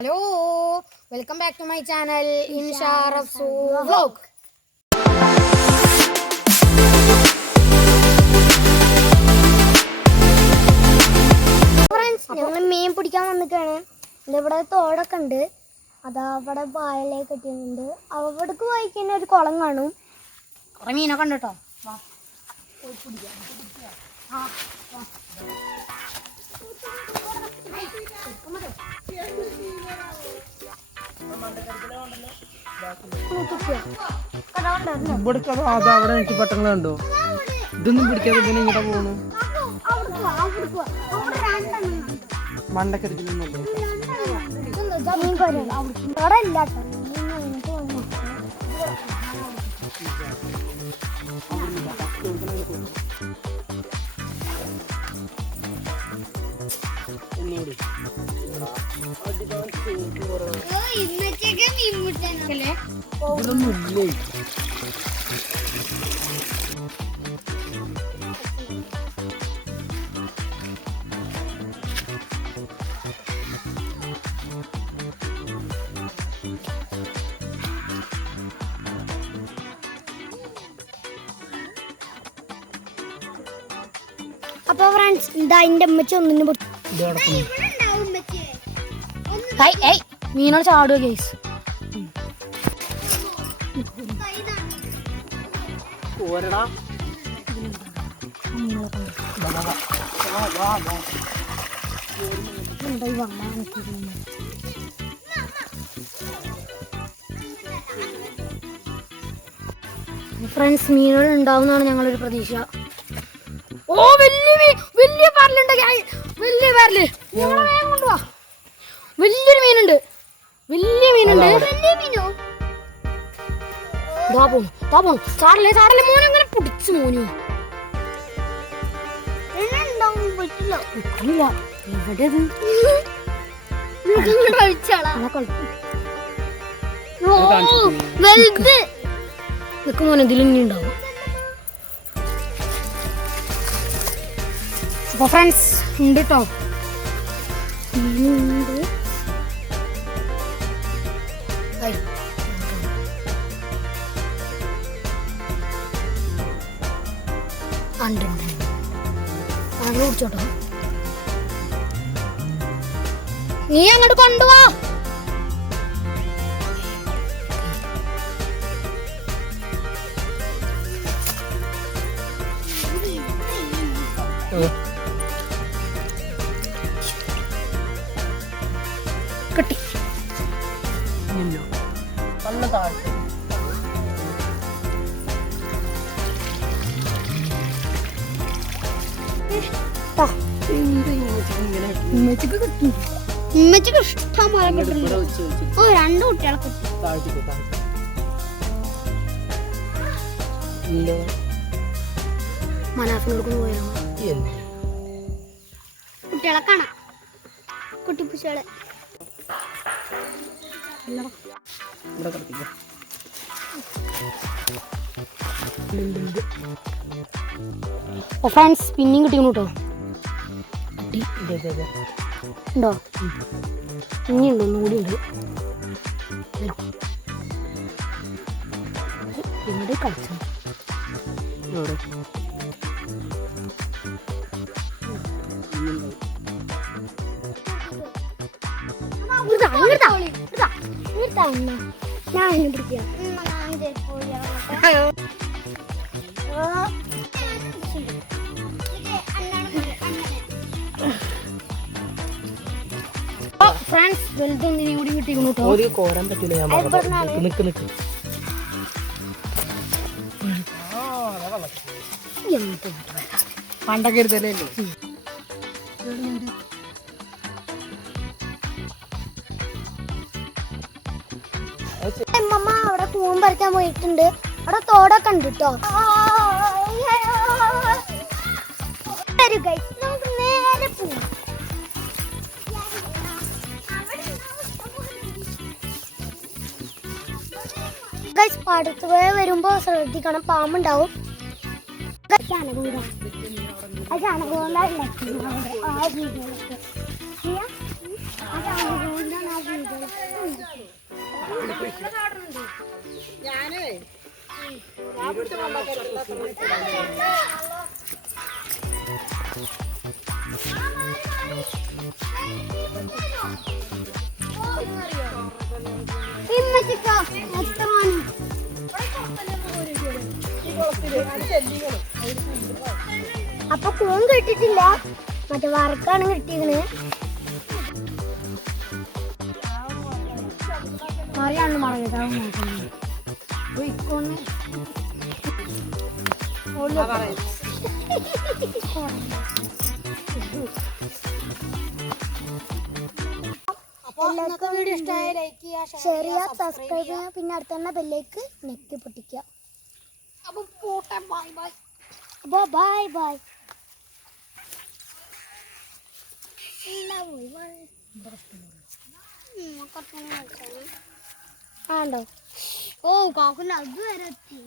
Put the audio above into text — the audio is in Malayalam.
Hello welcome back to my channel ഇൻഷാറഫ്സു vlog. Friends ഞങ്ങൾ മീൻ പിടിക്കാൻ വന്നിട്ടാണ് ഇവിടെ തോടൊക്കെ ഉണ്ട്. അതാ അവിടെ വായലേ കെട്ടിയിട്ടുണ്ട് അവിടേക്ക് പോയി കഴിഞ്ഞാൽ ഒരു കുളം കാണും. കുറെ മീനൊക്കെ ഉണ്ട് കേട്ടോ. ഇവിടേക്ക് അത് അവിടെ എനിക്ക് പട്ടങ്ങളുണ്ടോ ഇതൊന്നും പിടിക്കാതെ പിന്നെ ഇങ്ങോട്ട് പോണു കോരാൻ അവിടെ ഇല്ല കേട്ടോ മീൻ അങ്ങോട്ട് വന്നു ഒന്നുകൂടി ഇവിടൊന്നും ഇല്ലേ അപ്പൊ ഫ്രണ്ട്സ് ഇതാ എന്റെ അമ്മച്ചി ഒന്നിനും ഇത് കിടക്കുന്നു. ഹൈ ഏയ് മീനോട് ചാടുക ഗൈസ് പോരടാ. ഫ്രണ്ട്സ് മീനുകൾ ഉണ്ടാവുന്നതാണ് ഞങ്ങളൊരു പ്രതീക്ഷ. ഓ വലിയ വലിയ guys. വലിയ വരൽ. വലിയൊരു മീനുണ്ട്. വലിയ മീനുണ്ട്. വലിയ മീനോ? ദാ പോണു ദാ പോണു. ചാടല്ലേ ചാടല്ലേ. മോനെ ഇങ്ങനെ പിടിച്ചു മോനു. ഉണ്ടാവും പറ്റില്ല. നിൽക്കുന്നില്ല എവിടെ ഇത് കഴിച്ചാളാ അപ്പൊ ഫ്രണ്ട്സ് ഉണ്ട് കേട്ടോ ഉണ്ട് അങ്ങനെ കുടിച്ചോട്ടോ നീ അങ്ങോട്ട് കൊണ്ടുവാ. കിട്ടി. ഉമ്മച്ചിക്ക് കിട്ടി. ഇഷ്ടം പോലെ ഓ രണ്ട് കിട്ടും. ഇല്ല. മനാഫിനോട് കുട്ടികളെ കാണാം. കുട്ടിപ്പൂച്ചകളെ ഇവിടെ കിടത്തിക്കോ ഓ ഫ്രണ്ട്സ് പിന്നെയും കിട്ടിക്കണു കേട്ടോ ഉണ്ടോ? ഇനിയുണ്ട് ഒന്നുകൂടി ഉണ്ട്. ഇവിടെ കളിച്ചു. ഞാൻ പിടിക്കാം. ഫ്രണ്ട്സ് കൂടി കേട്ടോ. കോരാൻ ഞാൻ. നിക്ക് നിക്ക് പണ്ടൊക്കെ എടുത്തല്ലേ അവിടെ പൂവൻ പറിക്കാൻ പോയിട്ടുണ്ട്. അവിടെ തോടൊക്കെ ഉണ്ട് കേട്ടോ വരൂ. നമുക്ക് നേരെ പോവാം. പോയ വരുമ്പോ ശ്രദ്ധിക്കണം. പാമ്പുണ്ടാവും. ചാണകൂടം ആ ആ മണി അപ്പൊ കൂൺ കിട്ടിട്ടില്ല. മറ്റേ വറക്കാണ് കിട്ടിയത് അറിയാണ്ട് മറന്നിട്ടാവും നോക്കുന്നത് പോയിക്കോന്ന് എല്ലാവർക്കും വീഡിയോ ഇഷ്ടമായ ലൈക്ക് ചെയ്യുക ഷെയർ ചെയ്യുക സബ്സ്ക്രൈബ് ചെയ്യുക പിന്നെ അടുത്ത തന്നെ ബെല്ലേക്ക് നെറ്റ് പൊട്ടിക്കുക അപ്പൊ പോട്ടെ ബൈ ബൈ അപ്പോൾ ബൈ ബൈ ആണ്ടോ ഓ കാക്കുന്ന അതുവരെ എത്തി.